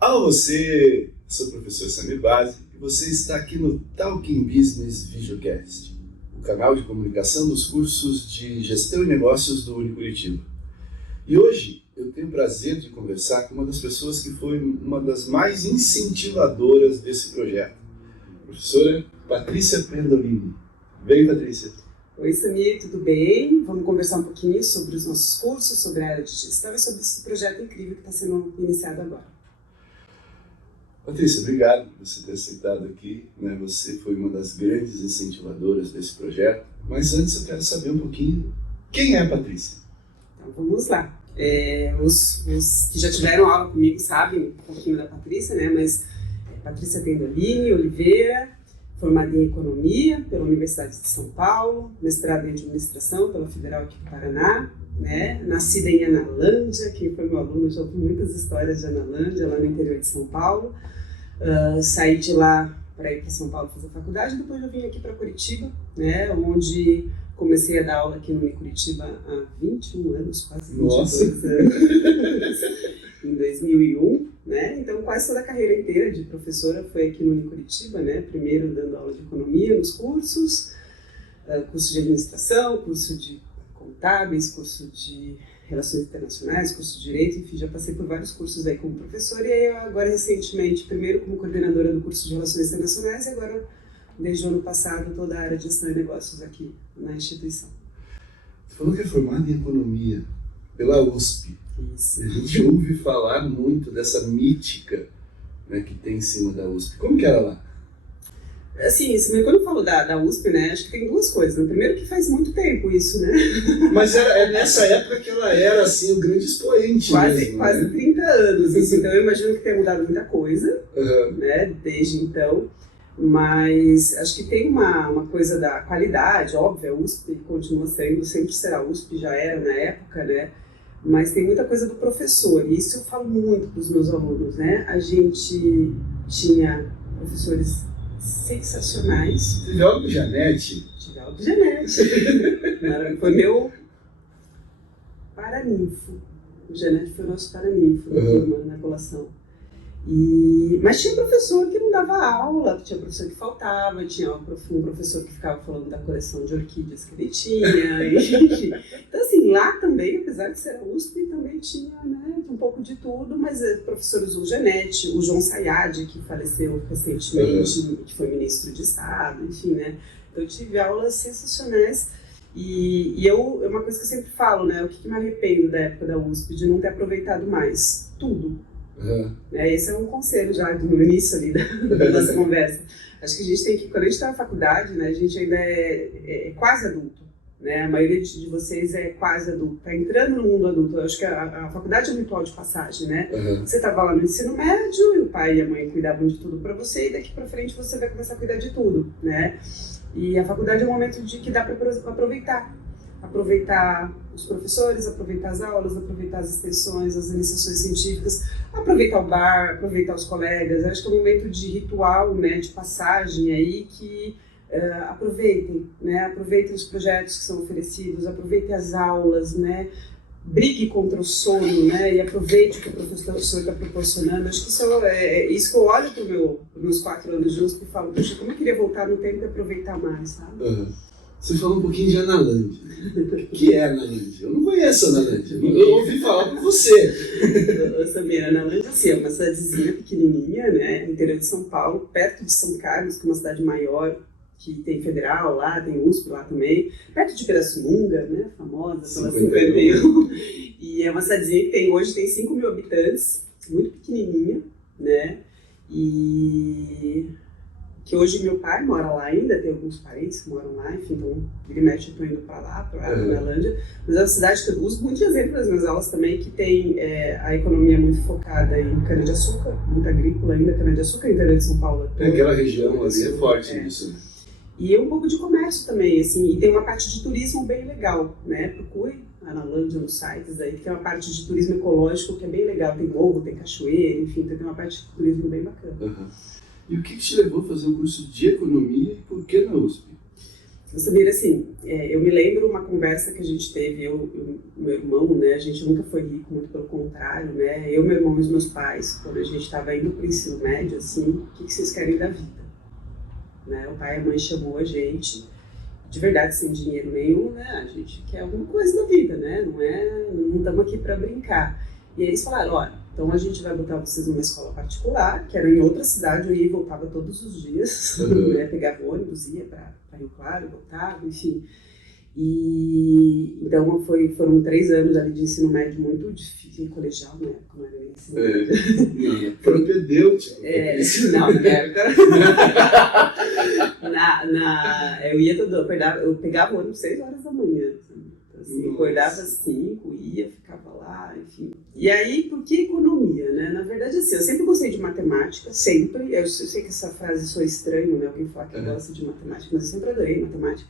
Alô você, sou o professor Samir Base e você está aqui no Talking Business Videocast, o canal de comunicação dos cursos de Gestão e Negócios do Unicuritiba. E hoje eu tenho o prazer de conversar com uma das pessoas que foi uma das mais incentivadoras desse projeto, a professora Patrícia Pendolini. Bem, Patrícia? Oi, Samir, tudo bem? Vamos conversar um pouquinho sobre os nossos cursos, sobre a área de gestão e sobre esse projeto incrível que está sendo iniciado agora. Patrícia, obrigado por você ter aceitado aqui. Você foi uma das grandes incentivadoras desse projeto. Mas antes eu quero saber um pouquinho quem é a Patrícia. Então vamos lá. Os que já tiveram aula comigo sabem um pouquinho da Patrícia, né? Mas Patrícia Pendolini Oliveira, formada em Economia pela Universidade de São Paulo, mestrado em Administração pela Federal aqui do Paraná, né? Nascida em Analândia, quem foi meu aluno já ouviu muitas histórias de Analândia, lá no interior de São Paulo. Saí de lá para ir para São Paulo fazer faculdade, depois eu vim aqui para Curitiba, né? Onde comecei a dar aula aqui no Unicuritiba há 21 anos, quase 22 anos, em 2001, né? Então quase toda a carreira inteira de professora foi aqui no Unicuritiba, né? Primeiro dando aula de economia nos cursos, curso de administração, curso de contábeis, curso de relações internacionais, curso de direito, enfim, já passei por vários cursos aí como professora e aí agora recentemente, primeiro como coordenadora do curso de relações internacionais e agora, desde o ano passado, toda a área de gestão e negócios aqui na instituição. Você falou que é formada em economia pela USP. Isso. A gente ouve falar muito dessa mítica, né, que tem em cima da USP. Como que era lá? Assim, quando eu falo da USP, né, acho que tem duas coisas. Primeiro que faz muito tempo isso, né? Mas é nessa época que ela era, assim, o grande expoente mesmo, quase né? 30 anos, assim, então eu imagino que tenha mudado muita coisa, Uhum. né, desde então. Mas acho que tem uma coisa da qualidade, óbvio, a USP continua sendo, sempre será a USP, já era na época, né? Mas tem muita coisa do professor, e isso eu falo muito para os meus alunos, né? A gente tinha professores sensacionais. Teve aula do Janete? Tive aula do Janete. Foi meu paraninfo. O Janete foi o nosso paraninfo na colação. Mas tinha professor que não dava aula, tinha professor que faltava, tinha um professor que ficava falando da coleção de orquídeas que ele tinha, enfim. Então, assim, lá também, apesar de ser a USP, também tinha, né, um pouco de tudo, mas professores, o Janete, o João Sayad, que faleceu recentemente, que foi ministro de Estado, enfim, né. Então, eu tive aulas sensacionais. E é uma coisa que eu sempre falo, né, o que me arrependo da época da USP, de não ter aproveitado mais tudo. Esse é um conselho já no início ali da nossa conversa. Acho que a gente tem que, quando a gente está na faculdade, né, a gente ainda é quase adulto, né? A maioria de vocês é quase adulto, está entrando no mundo adulto. Eu acho que a faculdade é um ritual de passagem, né? Você estava lá no ensino médio e o pai e a mãe cuidavam de tudo para você e daqui para frente você vai começar a cuidar de tudo, né? E a faculdade é um momento que dá para aproveitar os professores, aproveitar as aulas, aproveitar as extensões, as iniciações científicas, aproveitar o bar, aproveitar os colegas. Acho que é um momento de ritual, né, de passagem aí que aproveitem, né, aproveitem os projetos que são oferecidos, aproveitem as aulas, né, brigue contra o sono, né, e aproveite o que o professor está proporcionando. Acho que isso é isso que eu olho para os meus 4 anos de USP e falo, poxa, como eu queria voltar no tempo e aproveitar mais, sabe? Você falou um pouquinho de Analândia. O que é Analândia? Eu não conheço Analândia. Eu ouvi falar por você. Samir, Analândia assim, é uma cidadezinha pequenininha, né, no interior de São Paulo, perto de São Carlos, que é uma cidade maior, que tem Federal lá, tem USP lá também, perto de Pirassununga, né, famosa pela 51. E é uma cidadezinha que hoje tem 5 mil habitantes, muito pequenininha, né, e que hoje meu pai mora lá ainda, tem alguns parentes que moram lá, enfim, então vira e mexe eu tô indo para lá, para Analândia, mas é uma cidade que eu uso muito de exemplo nas minhas aulas também, que tem a economia muito focada em cana-de-açúcar, muito agrícola ainda, cana-de-açúcar, interior de São Paulo. Aquela região ali é forte nisso. E um pouco de comércio também, assim, e tem uma parte de turismo bem legal, né, procure Analândia nos sites aí, que tem uma parte de turismo ecológico que é bem legal, tem morro, tem cachoeira, enfim, tem uma parte de turismo bem bacana. E o que te levou a fazer um curso de economia e por que na USP? Samir, assim, eu me lembro uma conversa que a gente teve, eu e meu irmão, né, a gente nunca foi rico, muito pelo contrário, né, eu, meu irmão e os meus pais, quando a gente estava indo para o ensino médio, assim, o que vocês querem da vida? Né, o pai e a mãe chamou a gente, de verdade, sem dinheiro nenhum, né, a gente quer alguma coisa da vida, né, não estamos aqui para brincar. E aí eles falaram, olha, então a gente vai botar vocês numa escola particular, que era em outra cidade, eu ia e voltava todos os dias, né, pegava ônibus, ia para Rio Claro, voltava, enfim. E então foram 3 anos ali de ensino médio muito difícil, colegial na época, não era nem ensino médio. Propedêutico. Não, na época. Eu pegava ônibus 6 horas da manhã. Assim, acordava às 5, ia, ficava lá, enfim. E aí, por que economia, né? Na verdade, assim, eu sempre gostei de matemática, sempre. Eu sei que essa frase soa estranho, né? Alguém falar que gosta de matemática, mas eu sempre adorei matemática.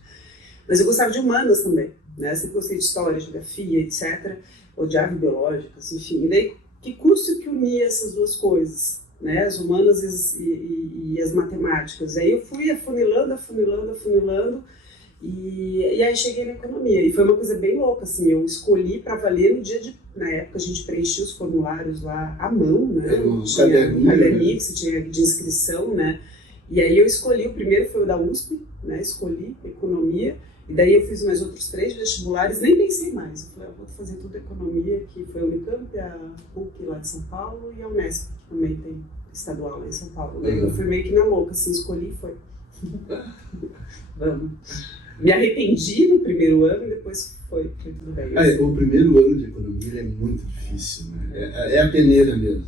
Mas eu gostava de humanas também, né? Eu sempre gostei de história, geografia, etc. Odiava biológicas, enfim. E daí, que curso que unia essas duas coisas, né? As humanas e as matemáticas. Aí eu fui afunilando. E aí cheguei na economia, e foi uma coisa bem louca, assim, eu escolhi para valer no dia na época a gente preenchia os formulários lá à mão, né, tinha um caderninho que você tinha de inscrição, né, e aí eu escolhi, o primeiro foi o da USP, né, escolhi economia, e daí eu fiz mais outros 3 vestibulares, nem pensei mais, eu falei, vou fazer tudo economia, que foi a Unicamp, a PUC lá de São Paulo e a Unesp, que também tem estadual lá em São Paulo, daí eu fui meio que na louca, assim, escolhi e foi. Vamos. Me arrependi no primeiro ano e depois foi tudo bem. O primeiro ano de economia é muito difícil, né? É a peneira mesmo.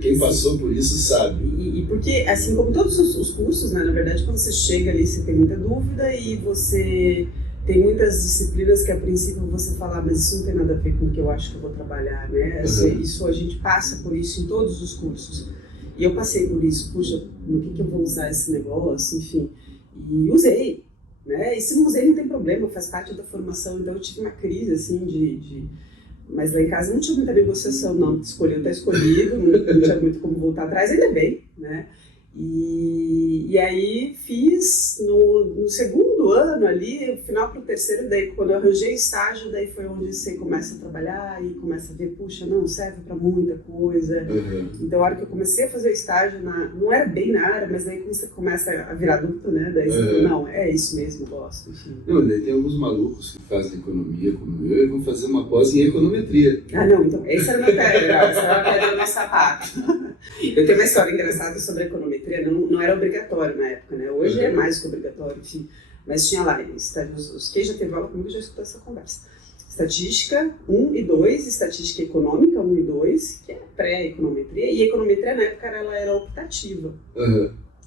Quem passou por isso sabe. E porque, assim como todos os cursos, né, na verdade, quando você chega ali, você tem muita dúvida e você tem muitas disciplinas que a princípio você fala, mas isso não tem nada a ver com o que eu acho que eu vou trabalhar, né? Assim, isso, a gente passa por isso em todos os cursos. E eu passei por isso, puxa, no que eu vou usar esse negócio, enfim. E usei. Né? E se não usei, não tem problema, faz parte da formação. Então eu tive uma crise, assim, Mas lá em casa não tinha muita negociação, não. Escolheu, tá escolhido, não tinha muito como voltar atrás, ainda bem, né? E aí fiz no segundo ano ali, final para o terceiro, daí quando eu arranjei estágio, daí foi onde você começa a trabalhar e começa a ver, puxa, não, serve para muita coisa. Então a hora que eu comecei a fazer o estágio, não era bem na área, mas daí quando você começa a virar adulto, né, daí você fala, não, é isso mesmo, gosto, enfim. Não, daí tem alguns malucos que fazem economia como eu e vão fazer uma pós em econometria. Não, então, essa era a pedra no meu sapato. Eu tenho uma história engraçada sobre a econometria, não era obrigatório na época, né? Hoje é mais que obrigatório, enfim. Mas tinha lá, quem já teve aula comigo já escutou essa conversa. Estatística 1 e 2, estatística econômica 1 e 2, que é pré-econometria, e a econometria na época ela era optativa.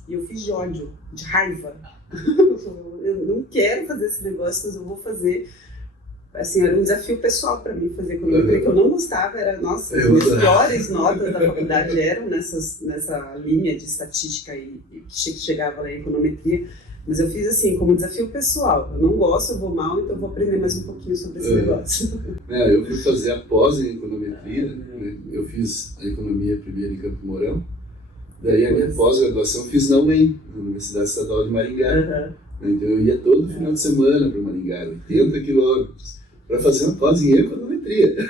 E eu fiz de ódio, de raiva. Eu não quero fazer esse negócio, mas eu vou fazer. Assim, era um desafio pessoal para mim fazer econometria, que eu não gostava, era, nossa, as minhas piores notas da faculdade eram nessa linha de estatística e que chegava lá em econometria, mas eu fiz assim, como desafio pessoal, eu não gosto, eu vou mal, então eu vou aprender mais um pouquinho sobre esse negócio. Eu fui fazer a pós em econometria, né? Eu fiz a economia primeiro em Campo Mourão, daí a minha pós-graduação eu fiz na UEM, na Universidade Estadual de Maringá, então eu ia todo final de semana para Maringá, 80 quilômetros, para fazer uma pós em econometria.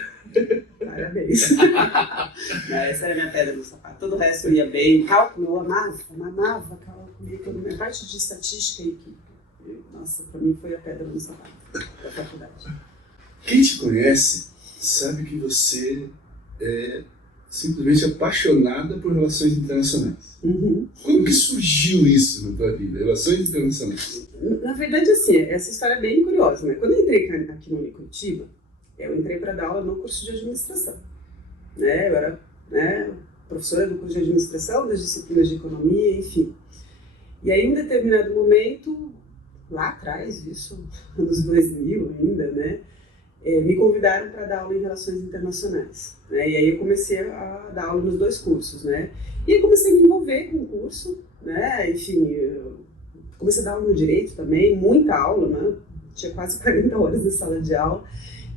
Parabéns. Essa era a minha pedra no sapato. Todo o resto eu ia bem. Cálculo, eu amava cálculo. A parte de estatística, nossa, para mim foi a pedra no sapato da faculdade. Quem te conhece sabe que você é simplesmente apaixonada por relações internacionais. Como que surgiu isso na tua vida, relações internacionais? Na verdade, assim, essa história é bem curiosa, né? Quando eu entrei aqui no Unicuritiba, eu entrei para dar aula no curso de administração. Né? Eu era professora do curso de administração, das disciplinas de economia, enfim. E aí, em um determinado momento, lá atrás, isso, anos 2000 ainda, né? Me convidaram para dar aula em relações internacionais. Né? E aí eu comecei a dar aula nos 2 cursos, né? E aí comecei a me envolver com o curso, né? Enfim, eu comecei a dar aula no direito também, muita aula, né? Tinha quase 40 horas de sala de aula.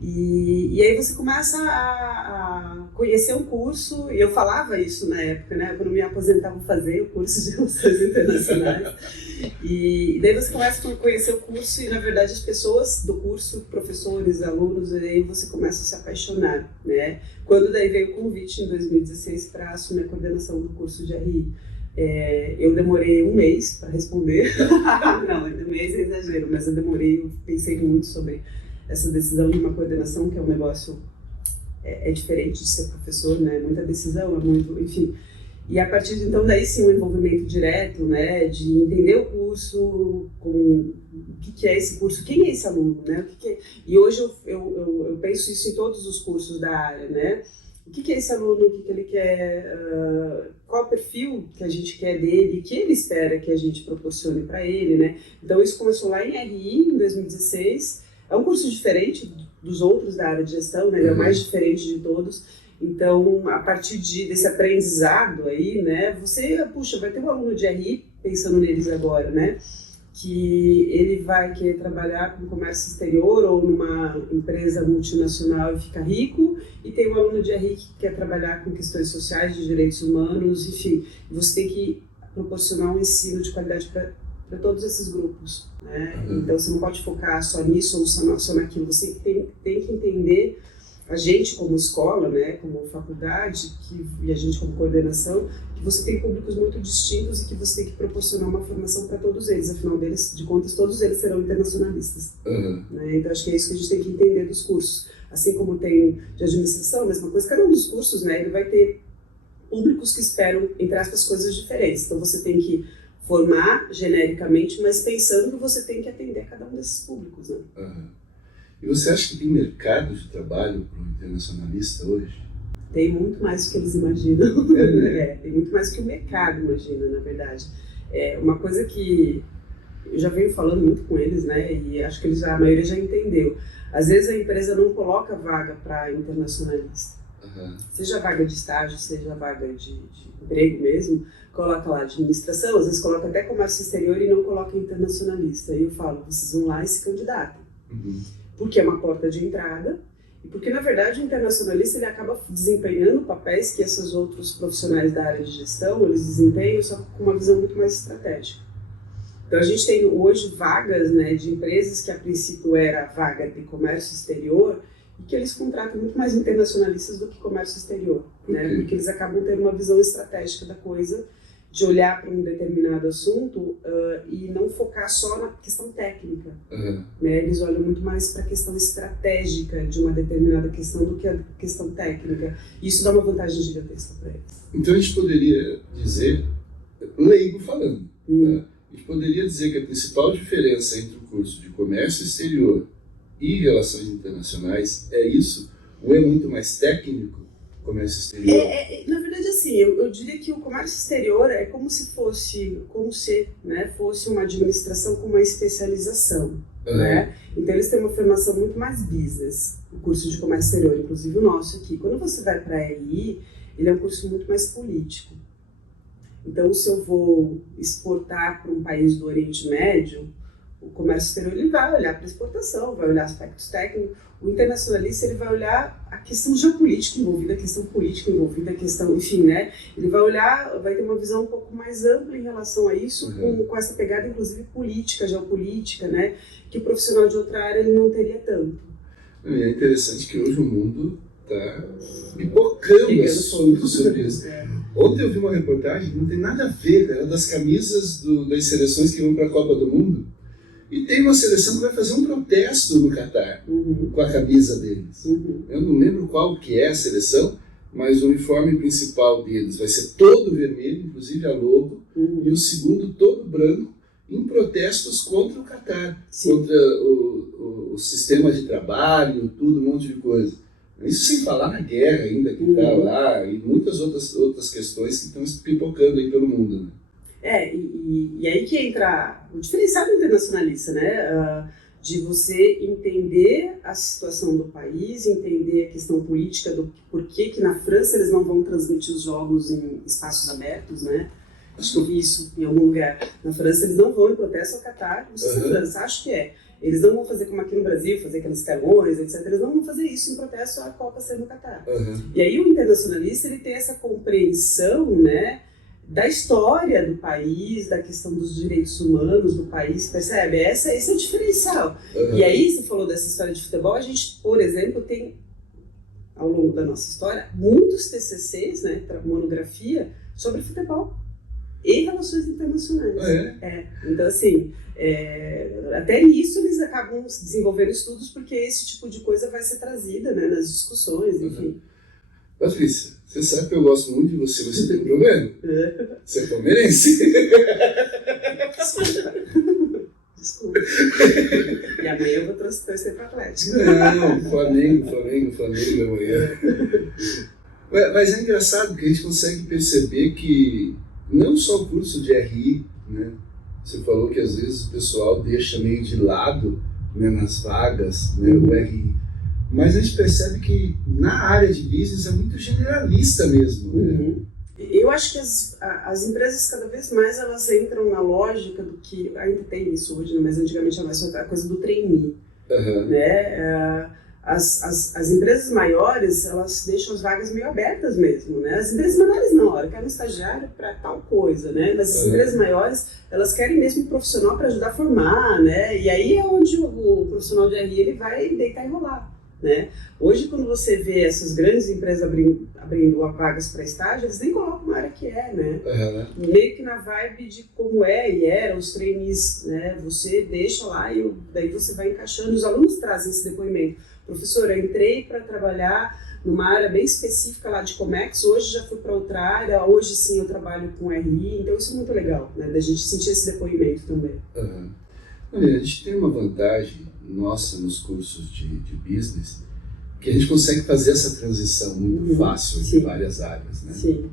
E aí você começa a conhecer um curso, e eu falava isso na época, né? Quando me aposentava, fazer o curso de Relações Internacionais. E daí você começa a conhecer o curso e, na verdade, as pessoas do curso, professores, alunos, e aí você começa a se apaixonar, né? Quando daí veio o convite em 2016 para assumir a coordenação do curso de RI. Eu demorei um mês para responder. Não, um mês é exagero, mas eu pensei muito sobre essa decisão de uma coordenação, que é um negócio diferente de ser professor, né? Muita decisão, enfim. E a partir de então, daí sim, um envolvimento direto, né? De entender o curso, o que é esse curso, quem é esse aluno, né? E hoje eu penso isso em todos os cursos da área, né? O que é esse aluno, o que ele quer, qual o perfil que a gente quer dele, o que ele espera que a gente proporcione para ele, né? Então isso começou lá em RI, em 2016. É um curso diferente dos outros da área de gestão, né? Ele é o mais diferente de todos. Então, a partir desse aprendizado aí, né? Vai ter um aluno de RI, pensando neles agora, né? Que ele vai querer trabalhar com comércio exterior ou numa empresa multinacional e fica rico, e tem um aluno de RI que quer trabalhar com questões sociais, de direitos humanos, enfim. Você tem que proporcionar um ensino de qualidade para todos esses grupos, né? Então você não pode focar só nisso ou só naquilo, você tem que entender, a gente como escola, né, como faculdade, e a gente como coordenação, que você tem públicos muito distintos e que você tem que proporcionar uma formação para todos eles, afinal de contas todos eles serão internacionalistas, né? Então acho que é isso que a gente tem que entender dos cursos, assim como tem de administração, a mesma coisa, cada um dos cursos, né, ele vai ter públicos que esperam, entre aspas, coisas diferentes, então você tem que formar genericamente, mas pensando que você tem que atender cada um desses públicos, né? E você acha que tem mercado de trabalho para um internacionalista hoje? Tem muito mais do que eles imaginam. Tem muito mais do que o mercado imagina, na verdade. Uma coisa que eu já venho falando muito com eles, né? E acho que a maioria já entendeu. Às vezes a empresa não coloca vaga para internacionalista. Seja vaga de estágio, seja vaga de emprego mesmo, coloca lá administração, às vezes coloca até comércio exterior e não coloca internacionalista. Aí eu falo, vocês vão lá e se candidatam. Porque é uma porta de entrada, e porque na verdade o internacionalista ele acaba desempenhando papéis que esses outros profissionais da área de gestão, eles desempenham só com uma visão muito mais estratégica. Então a gente tem hoje vagas, né, de empresas que a princípio era vaga de comércio exterior, e que eles contratam muito mais internacionalistas do que comércio exterior, né? Porque eles acabam tendo uma visão estratégica da coisa, de olhar para um determinado assunto e não focar só na questão técnica, né? Eles olham muito mais para a questão estratégica de uma determinada questão do que a questão técnica. E isso dá uma vantagem gigantesca para eles. Então a gente poderia dizer, leigo falando, né? A gente poderia dizer que a principal diferença entre o curso de comércio exterior e relações internacionais é isso? Ou é muito mais técnico, comércio exterior? Na verdade, assim, eu diria que o comércio exterior é como se fosse uma administração com uma especialização, né? Então eles têm uma formação muito mais business, o curso de comércio exterior, inclusive o nosso aqui. Quando você vai para a RI, ele é um curso muito mais político. Então, se eu vou exportar para um país do Oriente Médio, o comércio exterior ele vai olhar para a exportação, vai olhar aspectos técnicos. O internacionalista ele vai olhar a questão geopolítica envolvida, a questão política envolvida, a questão, enfim, né? Ele vai olhar, vai ter uma visão um pouco mais ampla em relação a isso, com essa pegada inclusive política, geopolítica, né? Que o profissional de outra área ele não teria tanto. É interessante que hoje o mundo está pipocando assuntos sobre isso. Ontem eu vi uma reportagem, não tem nada a ver, era das camisas das seleções que vão para a Copa do Mundo. E tem uma seleção que vai fazer um protesto no Catar com a camisa deles. Eu não lembro qual que é a seleção, mas o uniforme principal deles vai ser todo vermelho, inclusive a logo, e o segundo todo branco, em protestos contra o Catar, contra o sistema de trabalho, tudo, um monte de coisa. Isso sem falar na guerra ainda que está lá, e muitas outras questões que estão pipocando aí pelo mundo, né? E aí que entra o diferencial do internacionalista, né? De você entender a situação do país, entender a questão política do porquê que na França eles não vão transmitir os jogos em espaços abertos, né? Acho que eu vi isso em algum lugar. Na França eles não vão em protesto ao Catar, não sei se é França, acho que é. Eles não vão fazer como aqui no Brasil, fazer aqueles telões, etc. Eles não vão fazer isso em protesto à Copa ser no Catar. E aí o internacionalista ele tem essa compreensão, né, da história do país, da questão dos direitos humanos do país, percebe? Esse é o diferencial. E aí, você falou dessa história de futebol, a gente, por exemplo, tem, ao longo da nossa história, muitos TCCs, né, monografia, sobre futebol e relações internacionais. Então, assim, até nisso eles acabam desenvolvendo estudos, porque esse tipo de coisa vai ser trazida, né, nas discussões, enfim. Patrícia, você sabe que eu gosto muito de você, mas você tem um problema? Você é palmeirense? Desculpa. E amanhã eu vou torcer para o Atlético. Não, Flamengo amanhã. Mas é engraçado que a gente consegue perceber que não só o curso de RI, né? Você falou que às vezes o pessoal deixa meio de lado, né, nas vagas, né, o RI. Mas a gente percebe que na área de business é muito generalista mesmo. Né? Eu acho que as empresas cada vez mais elas entram na lógica do que ainda tem isso hoje, né? Mas antigamente era mais a coisa do trainee. Né? As empresas maiores elas deixam as vagas meio abertas mesmo, né? As empresas menores não, eu quero um estagiário para tal coisa, né? Mas as empresas maiores elas querem mesmo um profissional para ajudar a formar, né? E aí é onde o profissional de RI ele vai deitar e rolar. Né? Hoje, quando você vê essas grandes empresas abrindo vagas para estágio, eles nem colocam uma área que é, né? Meio que na vibe de como é e era, os trainees, né? Você deixa lá e daí você vai encaixando. Os alunos trazem esse depoimento. Professor, eu entrei para trabalhar numa área bem específica lá de Comex, hoje já fui para outra área, hoje sim eu trabalho com RI, então isso é muito legal, né? Da gente sentir esse depoimento também. Olha, a gente tem uma vantagem nossa nos cursos de business, que a gente consegue fazer essa transição muito fácil entre várias áreas, né? Sim.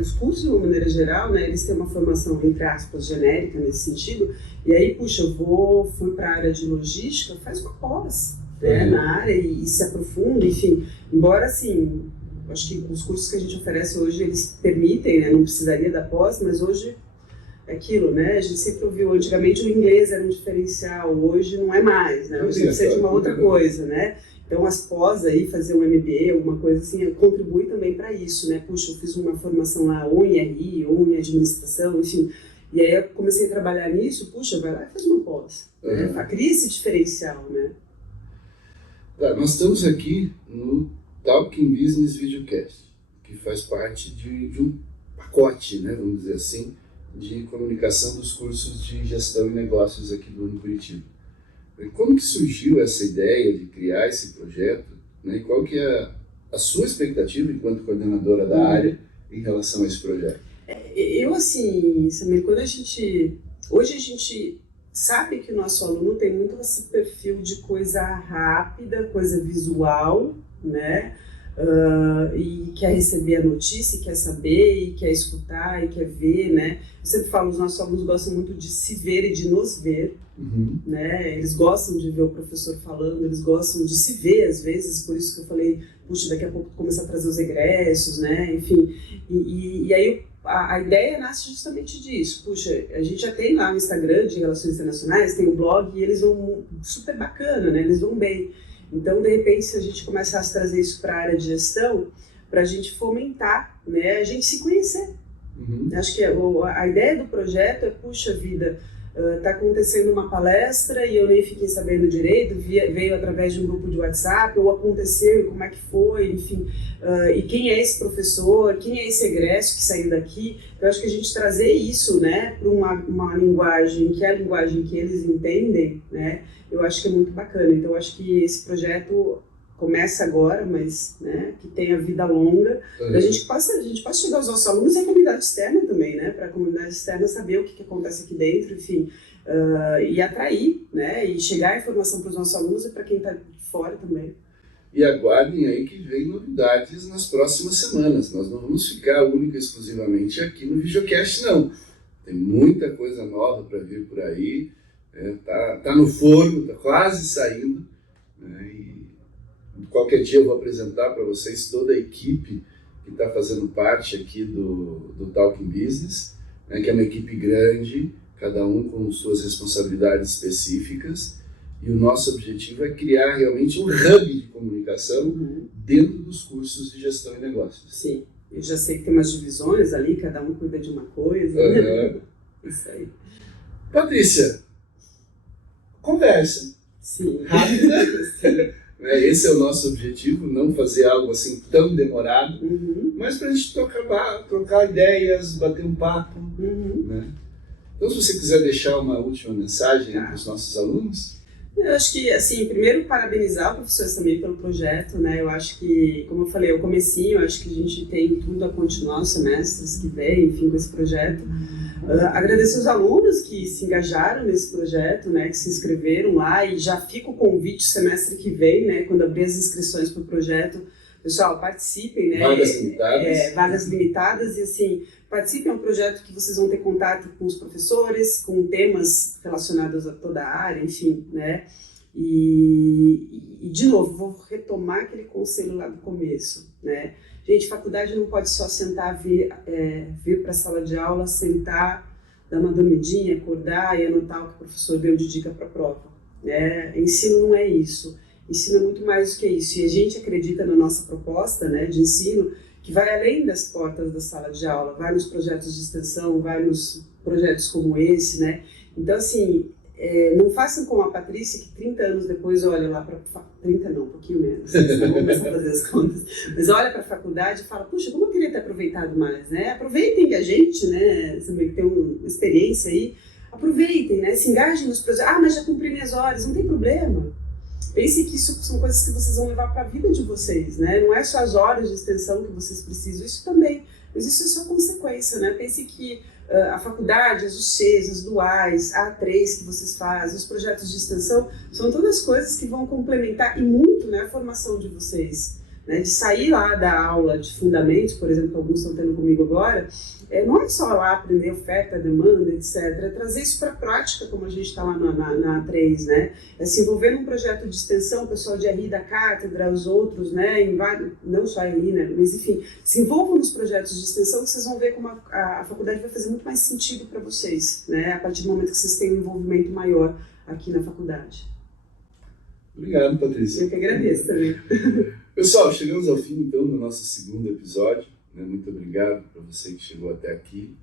Os cursos, de uma maneira geral, né, eles têm uma formação, entre aspas, genérica nesse sentido, e aí, puxa, fui para a área de logística, faz uma pós, né, na área e se aprofunda, enfim, embora, assim, acho que os cursos que a gente oferece hoje, eles permitem, né, não precisaria da pós, mas hoje aquilo, né? A gente sempre ouviu, antigamente o inglês era um diferencial, hoje não é mais, né? Hoje precisa de uma outra coisa, né? Então as pós aí, fazer um MBA, alguma coisa assim, contribui também para isso, né? Puxa, eu fiz uma formação lá ou em RI, ou em administração, enfim. E aí eu comecei a trabalhar nisso, puxa, vai lá e faz uma pós, né? Cria esse diferencial, né? Tá, nós estamos aqui no Talking Business Videocast, que faz parte de um pacote, né? Vamos dizer assim, de comunicação dos cursos de gestão e negócios aqui do Unicuritiba. Como que surgiu essa ideia de criar esse projeto, né? E qual que é a sua expectativa enquanto coordenadora da área em relação a esse projeto? Eu, assim, Samir, hoje a gente sabe que o nosso aluno tem muito esse perfil de coisa rápida, coisa visual, né? E quer receber a notícia, quer saber, e quer escutar, e quer ver, né? Eu sempre falo, os nossos alunos gostam muito de se ver e de nos ver, né? Eles gostam de ver o professor falando, eles gostam de se ver às vezes, por isso que eu falei, puxa, daqui a pouco começar a trazer os egressos, né? Enfim, e aí a ideia nasce justamente disso. Puxa, a gente já tem lá o Instagram de Relações Internacionais, tem o blog, e eles vão super bacana, né? Eles vão bem. Então, de repente, se a gente começasse a trazer isso para a área de gestão, para a gente fomentar, né, a gente se conhecer. Acho que a ideia do projeto é, puxa vida, está acontecendo uma palestra e eu nem fiquei sabendo direito, veio através de um grupo de WhatsApp, ou aconteceu e como é que foi, enfim, e quem é esse professor, quem é esse egresso que saiu daqui. Eu acho que a gente trazer isso, né, para uma linguagem que é a linguagem que eles entendem, né, eu acho que é muito bacana. Então, eu acho que esse projeto começa agora, mas, né, que tenha vida longa, a gente possa chegar aos nossos alunos e a comunidade externa também, né, para a comunidade externa saber o que acontece aqui dentro, enfim, e atrair, né, e chegar a informação para os nossos alunos e para quem está de fora também. E aguardem aí que vem novidades nas próximas semanas. Nós não vamos ficar única e exclusivamente aqui no Videocast, não. Tem muita coisa nova para vir por aí, tá no forno, está quase saindo, né, e qualquer dia eu vou apresentar para vocês toda a equipe que está fazendo parte aqui do Talking Business, né, que é uma equipe grande, cada um com suas responsabilidades específicas, e o nosso objetivo é criar realmente um hub de comunicação dentro dos cursos de gestão e negócios. Sim, eu já sei que tem umas divisões ali, cada um cuida de uma coisa, né? Isso aí. Patrícia, conversa. Sim. Rápida. Sim. Esse é o nosso objetivo, não fazer algo assim tão demorado, mas para a gente trocar ideias, bater um papo. Né? Então, se você quiser deixar uma última mensagem para os nossos alunos. Eu acho que, assim, primeiro parabenizar o professor Samir pelo projeto, né? Eu acho que, como eu falei, o comecinho, eu acho que a gente tem tudo a continuar os semestres que vem, enfim, com esse projeto. Agradecer os alunos que se engajaram nesse projeto, né? Que se inscreveram lá, e já fica o convite semestre que vem, né? Quando abrir as inscrições para o projeto. Pessoal, participem, né? Vagas limitadas. Vagas limitadas, e assim, participem, é um projeto que vocês vão ter contato com os professores, com temas relacionados a toda a área, enfim, né? E de novo, vou retomar aquele conselho lá do começo, né? Gente, faculdade não pode só sentar, vir para a sala de aula, sentar, dar uma dormidinha, acordar e anotar o que o professor deu de dica para a prova, né? Ensino não é isso. Ensino é muito mais do que isso, e a gente acredita na nossa proposta, né, de ensino, que vai além das portas da sala de aula, vai nos projetos de extensão, vai nos projetos como esse, né? Então, assim, não façam como a Patrícia, que 30 anos depois olha lá para... 30 não, um pouquinho menos, não vamos fazer as contas, mas olha para a faculdade e fala, puxa, como eu queria ter aproveitado mais, né? Aproveitem a gente, né, também que tem uma experiência aí, aproveitem, né, se engajem nos projetos. Mas já cumpri minhas horas, não tem problema. Pense que isso são coisas que vocês vão levar para a vida de vocês, né? Não é só as horas de extensão que vocês precisam, isso também, mas isso é só consequência, né? Pense que a faculdade, as UCs, as duais, a A3 que vocês fazem, os projetos de extensão, são todas coisas que vão complementar e muito, né, a formação de vocês. Né? De sair lá da aula de fundamentos, por exemplo, que alguns estão tendo comigo agora, não é só lá aprender oferta, demanda, etc. É trazer isso para a prática, como a gente está lá na A3, né? É se envolver num projeto de extensão, o pessoal de RI da cátedra, os outros, né? Não só RI, né? Mas enfim, se envolvam nos projetos de extensão, que vocês vão ver como a faculdade vai fazer muito mais sentido para vocês, né? A partir do momento que vocês têm um envolvimento maior aqui na faculdade. Obrigado, Patrícia. Eu que agradeço também. Pessoal, chegamos ao fim então do nosso segundo episódio. Muito obrigado para você que chegou até aqui.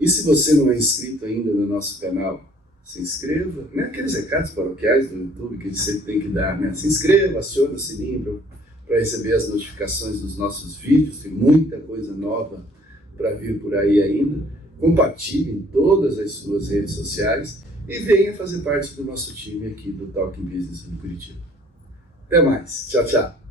E se você não é inscrito ainda no nosso canal, se inscreva. Aqueles recados paroquiais do YouTube que a gente sempre tem que dar, né? Se inscreva, acione o sininho para receber as notificações dos nossos vídeos. Tem muita coisa nova para vir por aí ainda. Compartilhe em todas as suas redes sociais e venha fazer parte do nosso time aqui do Talking Business em Curitiba. Até mais. Tchau, tchau.